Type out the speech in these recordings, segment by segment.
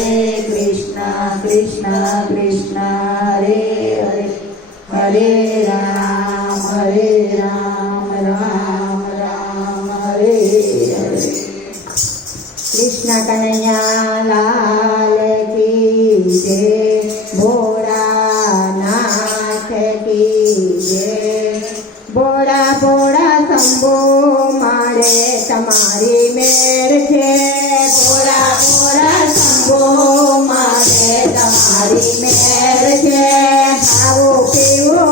Hare Krishna, Krishna Krishna, Hare Hare, Hare Ram, Hare Ram, Ram Ram, Hare Hare. Krishna Kanaya Lal ki jai, Bora Nath ki jai, Bora Bora Sambo Mare Tamari Mer ke, Bora Thank you.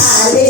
Yes.